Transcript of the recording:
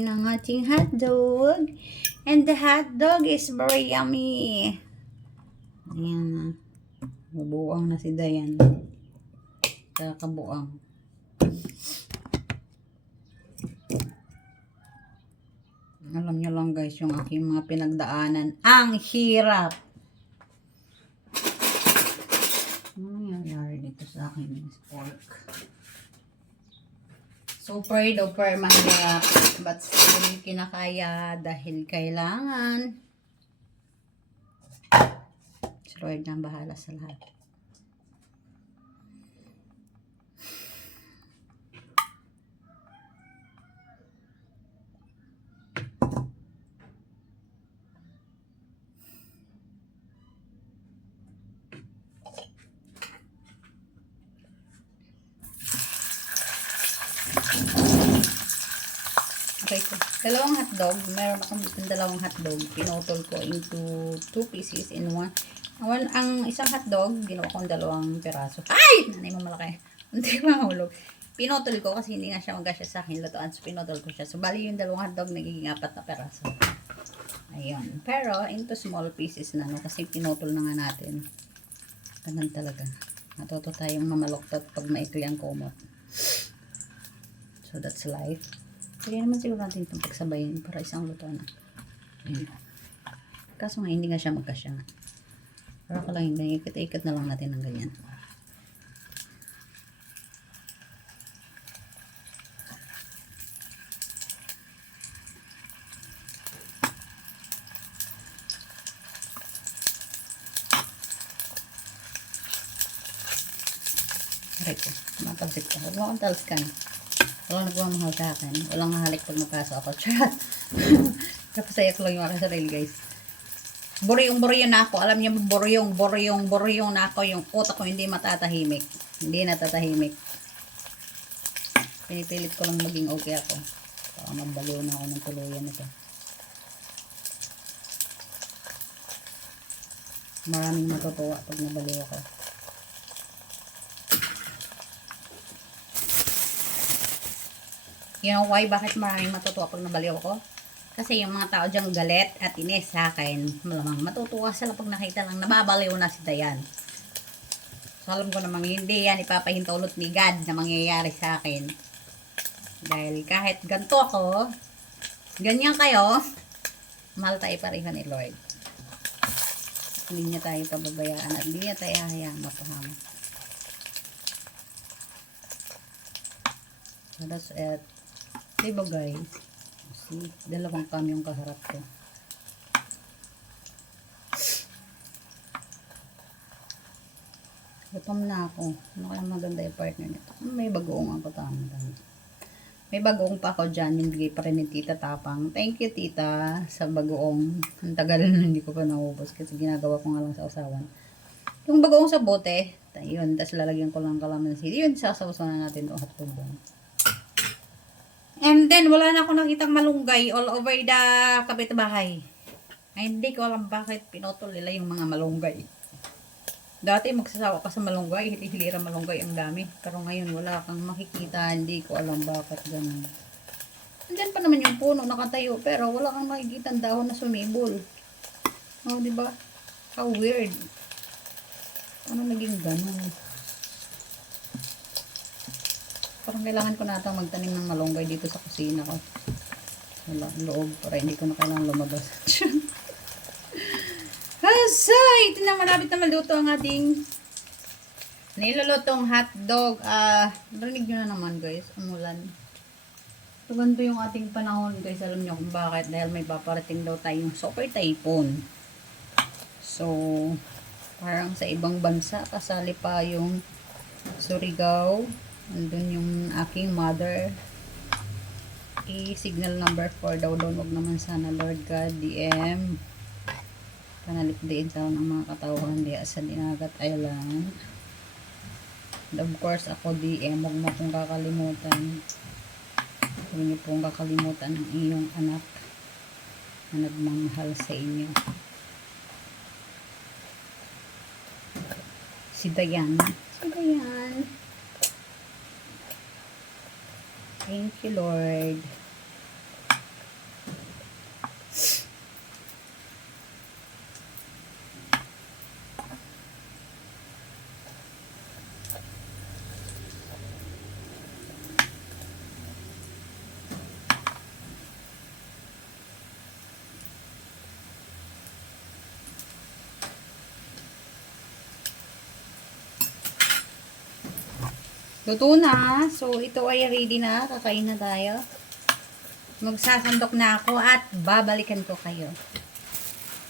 Ng ating hotdog. And the hotdog is very yummy. Ayan. Bubuang na si Dayan. Kakabuang. Alam nyo lang guys, yung aking mga pinagdaanan. Ang hirap! Ano nangyayari dito sa akin? Pork. Super duper mahirap. But still kinakaya dahil kailangan. Si Lord na bahala sa lahat. Okay po. Dalawang hotdog. Meron akong dito dalawang hotdog. Pinutol ko into 2 pieces in one. Ang isang hotdog, ginawa kong dalawang piraso. Ay! Nanay mo malaki. Hindi mahulog. Pinutol ko kasi hindi nga siya magkasya sa akin lutuan. So, pinutol ko siya. So, bali yung dalawang hotdog, nagiging 4 na piraso. Ayun. Pero, into small pieces na, no? Kasi pinutol na nga natin. Ganun talaga. Natuto tayong mamaloktot pag maikli ang kumot. So, that's life. Kaya naman siguro natin itong pagsabayin para isang luto na. Ayan. Kaso nga, hindi nga siya magkasya. Pero ako lang hindi. Ikat-ikat na lang natin ng ganyan. Aray ko. Matalsik ka. Huwag mo akong talsikan. Walang nagmamahal sa akin. Walang halik pag napasok ako. Charot. Kapasaya ko lang yung aking sarili, guys. Buryong-buryo na ako. Alam niyo, buryong na ako. Yung utak ko hindi matatahimik. Hindi natatahimik. Pinipilit ko lang maging okay ako. Baka magbaliw na ako ng tuluyan nito. Maraming matutuwa pag nabaliw ako. You know why? Bakit maraming matutuwa pag nabaliw ako? Kasi yung mga tao dyan galit at inis sa akin, malamang matutuwa sila pag nakita lang nababaliw na si Dayan. So alam ko namang hindi yan ipapahintulot ni God na mangyayari sa akin. Dahil kahit ganito ako, ganyan kayo, mahal tayo pareho ni Lord. Hindi niya tayo pababayaan at hindi niya tayo hayaan mapahama. So that's it. Diba guys? See, dalawang kamyong kaharap ko. Gutom na ako. Ano kaya maganda yung partner nito? May bagoong ako tama. May bagoong pa ako dyan. Yung bigay pa rin ni Tita Tapang. Thank you Tita sa bagoong. Ang tagal na hindi ko pa naubos kasi ginagawa ko nga lang sa usawan. Yung bagoong sa bote, yun. Tapos lalagyan ko lang kalamansi. Yun, sasawsaw na natin ito hotdog doon. And then, wala na ako nakitang malunggay all over the kapitbahay. Ay, hindi ko alam bakit pinutol nila yung mga malunggay. Dati, magsasawa ka sa malunggay, hilira malunggay ang dami. Pero ngayon, wala kang makikita, hindi ko alam bakit ganun. Andyan pa naman yung puno, nakatayo, pero wala kang makikita ang dahon na sumibol. Oh, diba? How weird. Ano naging ganun? Parang kailangan ko natang magtanim ng malunggay dito sa kusina ko. Wala, loob. Para hindi ko na kailangan lumabas. Hasay! Ito na, malapit na maluto ang ating nilulutong hotdog. Narinig nyo na naman guys, umulan. So, ganito yung ating panahon guys. Alam nyo kung bakit. Dahil may paparating daw tayong super typhoon. So, parang sa ibang bansa, kasali pa yung Surigao. Andun yung aking mother. Signal number 4 daw doon. Wag naman sana Lord God. DM. Panalikdiin taon ng mga katawan diya sa Dinagat Island. And of course, ako DM. Wag mo kong kakalimutan. Huwag niyo pong kakalimutan ng iyong anak na nagmamahal sa inyo. Si Dayan. Si Dayan. Thank you, Lord. Luto na. So, ito ay ready na. Kakain na tayo. Magsasandok na ako at babalikan ko kayo.